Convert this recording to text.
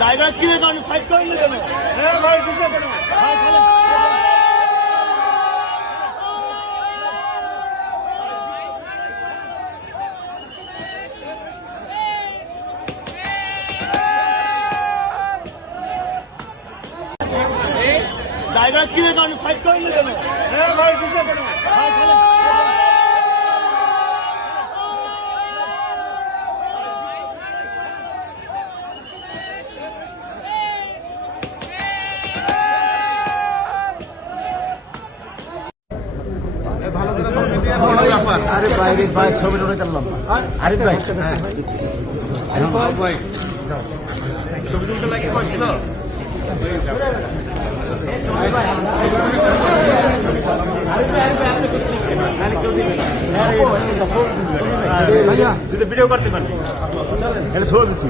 জায়গা কি কারণ সাইড করেন কেন? জায়গা কি কারণ সাইড করেন কেন? আরে বাইরে ভাই ছবি তুলে চাললাম আরে ভাই ভিডিও করতে পারবি ছবি দিচ্ছি